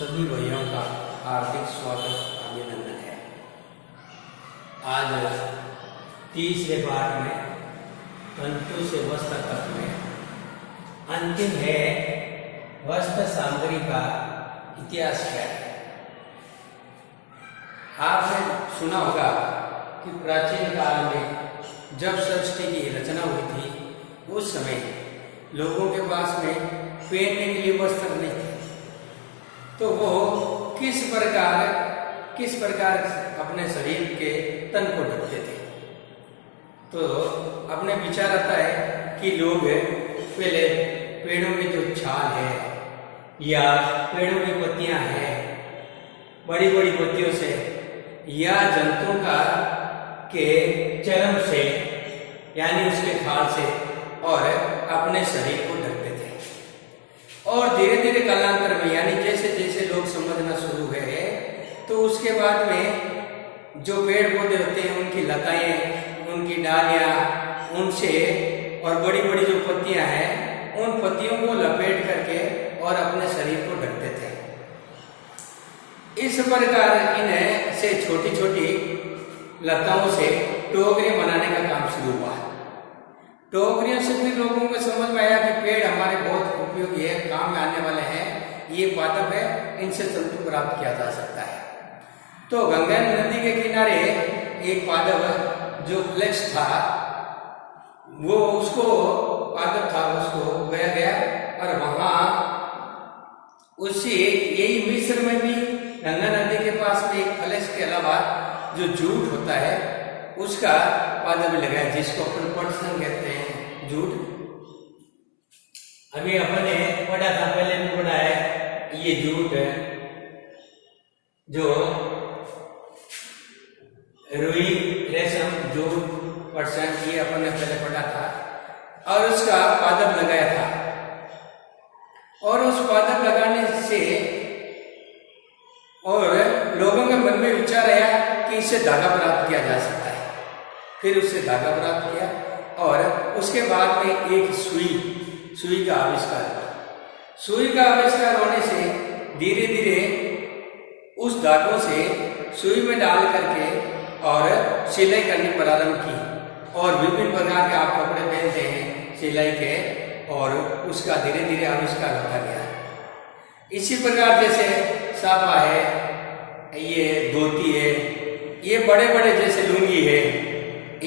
सभी भाइयों का हार्दिक स्वागत अभिनंदन है। आज तीसरे पाठ में तंतु से वस्त्र तक में अंतिम है वस्त्र सामग्री का इतिहास क्या है। आपने सुना होगा कि प्राचीन काल में जब सृष्टि की रचना हुई थी उस समय लोगों के पास में पहनने के लिए वस्त्र नहीं थे, तो वो किस प्रकार अपने शरीर के तन को ढकते थे। तो अपने विचार आता है कि लोग पहले पेड़ों की जो छाल है या पेड़ों की पत्तियां हैं, बड़ी बड़ी पत्तियों से या जंतुओं का के चर्म से यानी उसके खाल से और अपने शरीर को ढकते थे। और धीरे धीरे कालांतर में यानी जैसे जैसे लोग समझना शुरू हुए तो उसके बाद में जो पेड़ पौधे होते हैं उनकी लताएं, उनकी डालियां, उनसे और बड़ी बड़ी जो पत्तियां हैं उन पत्तियों को लपेट करके और अपने शरीर को ढकते थे। इस प्रकार इन्हें से छोटी छोटी लताओं से टोकरियां बनाने का काम शुरू हुआ। टोकरियों से भी लोगों को समझ में आया कि पेड़ हमारे बहुत उपयोगी है, काम में आने वाले हैं, ये पादप है, इनसे तंतु प्राप्त किया जा सकता है। तो गंगा नदी के किनारे एक पादप जो फ्लेक्स था वो उसको बोया गया और वहां उसी यही मिस्र में भी गंगा नदी के पास में एक फ्लेक्स के अलावा जो जूट होता है उसका पादप लगाया जिसको अपन पटसन कहते हैं, जूट। अभी अपने पढ़ा था, पहले भी पढ़ा है, ये जूट है जो रुई, रेशम, जूट, पटसन, ये अपन ने पहले पढ़ा था और उसका पादप लगाया था। और उस पादप लगाने से और लोगों के मन में विचार आया कि इससे धागा प्राप्त किया जा सकता है। फिर उससे धागा प्राप्त किया और उसके बाद में एक सुई का आविष्कार हुआ। सुई का आविष्कार होने से धीरे धीरे उस धागों से सुई में डाल करके और सिलाई करनी प्रारंभ की और विभिन्न प्रकार के आप कपड़े पहनते हैं सिलाई के, और उसका धीरे धीरे आविष्कार होता गया। इसी प्रकार जैसे साफा है, ये धोती है, ये बड़े बड़े जैसे लुंगी है,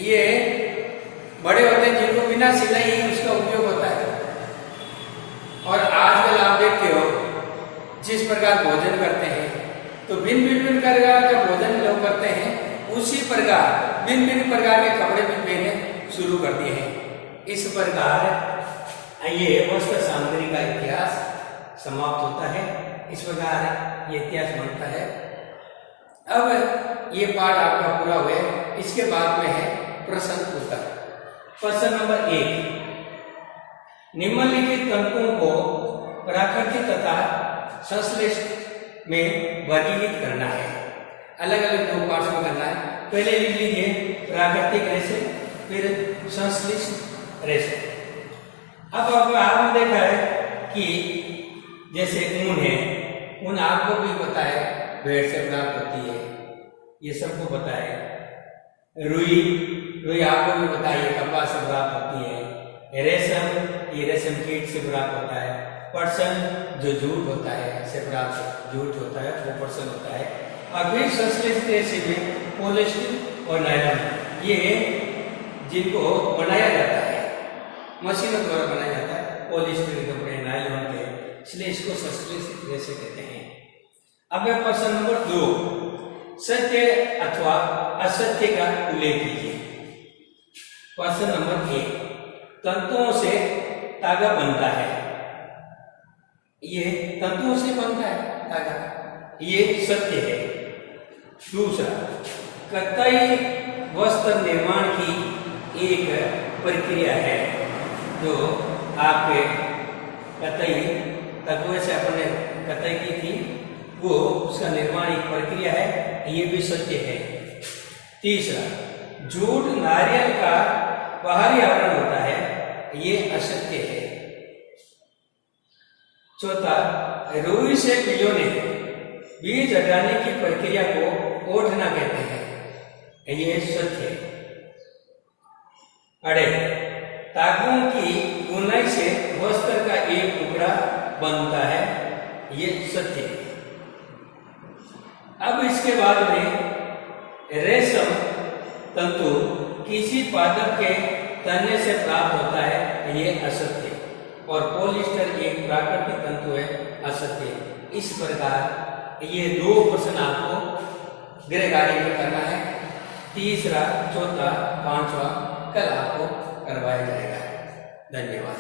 ये बड़े होते हैं जिनको बिना सिलाई ही उसका उपयोग होता है। और आजकल आप देखते हो जिस प्रकार भोजन करते हैं तो भिन्न प्रकार का भोजन लोग करते हैं, उसी प्रकार भिन्न प्रकार के कपड़े भी पहने शुरू कर दिए हैं। इस प्रकार ये वस्त्र सामग्री का इतिहास समाप्त होता है। इस प्रकार ये इतिहास बनता है। अब ये पाठ आपका पूरा हुआ। इसके बाद में है प्रश्न उत्तर। प्रश्न नंबर 1, निम्नलिखित तंतुओं को प्राकृतिक तथा संश्लेषित में वर्गीकृत करना है। अलग अलग दो पार्ट्स में करना है। पहले लिख लीजिए प्राकृतिक रेशे, फिर संश्लेषित रेशे। अब आपने देखा है कि जैसे ऊन है, ऊन आपको भी पता है भेड़ से प्राप्त होती है, ये सबको पता है। रुई आपको भी पता है कपास से प्राप्त होती है। रेशम, ये रेशम कीट से प्राप्त होता है। पटसन जो जूट होता है से प्राप्त जूट होता है, वो पटसन होता है। और फिर संश्लेषित रेशे में पॉलिस्टर और नायलॉन, ये जिनको बनाया जाता है, मशीनों द्वारा बनाया जाता है, पॉलिस्टर के कपड़े, नायलॉन के, इसलिए इसको संश्लेषित रेशे कहते हैं। अब प्रश्न नंबर 2, सत्य अथवा असत्य का उल्लेख कीजिए। प्रश्न नंबर 1, तंतुओं से धागा बनता है। ये तंतुओं से बनता है धागा, ये सत्य है। दूसरा, कताई वस्त्र निर्माण की एक प्रक्रिया है जो आपके कताई तकवे से अपने कताई की थी, वो उसका निर्माण एक प्रक्रिया है, ये भी सत्य है। तीसरा, जूट नारियल का बाहरी आवरण होता है, ये असत्य है। चौथा, रुई से भिगोने बीज हटाने की प्रक्रिया को ओढ़ना कहते हैं, ये सत्य है। अड़े, धागों की बुनाई से वस्त्र का एक टुकड़ा बनता है, ये सत्य है। अब इसके बाद में रेशम तंतु किसी पादप के तने से प्राप्त होता है, ये असत्य है। और पॉलिएस्टर एक प्राकृतिक तंतु है, असत्य है। इस प्रकार ये 2 प्रश्न आपको गृह कार्य में करना है। तीसरा, चौथा, 5वां कल आपको करवाया जाएगा। धन्यवाद।